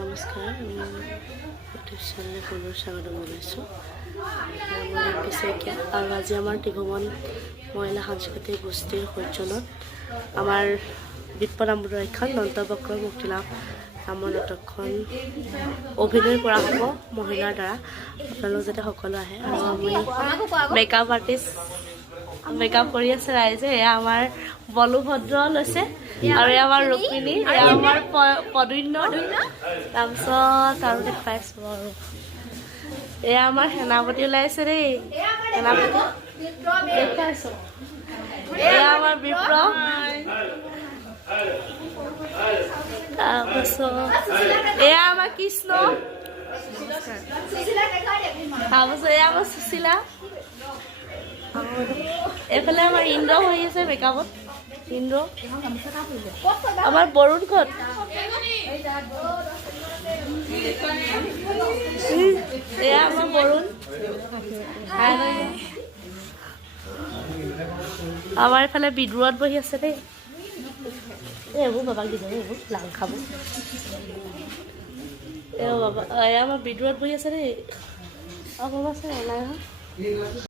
নমস্কাৰ ইউটিউব চেনেলে পুনৰ স্বাগতম জনাইছোঁ। মই পিছেকীয়া আৰু আজি আমাৰ ত্ৰিভুৱন মহিলা সাংস্কৃতিক গোষ্ঠীৰ সৌজন্যত আমাৰ বিপদ আমোদৰক্ষণ দন্তবক্ৰ মুক্তিলাভ নামৰ নাটকখন অভিনয় কৰা হ'ব মহিলাৰ দ্বাৰা। আপোনালোক যাতে সকলো আহে আৰু আমি মেকআপ আৰ্টিষ্ট মেকআপ কৰি আছে ৰাইজে। এয়া আমাৰ বলুভদ্ৰ লৈছে আৰু এয়া আমাৰ ৰুক্মিণী, এয়া আমাৰ পদুন্য, তাৰপিছত আৰু দেখাইছোঁ আৰু এয়া আমাৰ সেনাপতি ওলাইছে দেই। সেনাপতি দেখাইছোঁ, এয়া আমাৰ বিপ্লৱ, তাৰপাছত এয়া আমাৰ কৃষ্ণ, তাৰপাছত এয়া আমাৰ সুশীলা, এইফালে আমাৰ ইন্দ্ৰ হৈ আছে মেকআপত। ইন্দ্ৰ আমাৰ বৰুণ ক'ত? এয়া আমাৰ বৰুণ, আমাৰ এইফালে বিদ্ৰোহত বহি আছে দেই। এইবোৰ বাবাক দিব, এইবোৰ লাং খাব। এই বাবা এয়া আমাৰ বিদ্ৰোহত বহি আছে দেই। বাবা আছে নাই?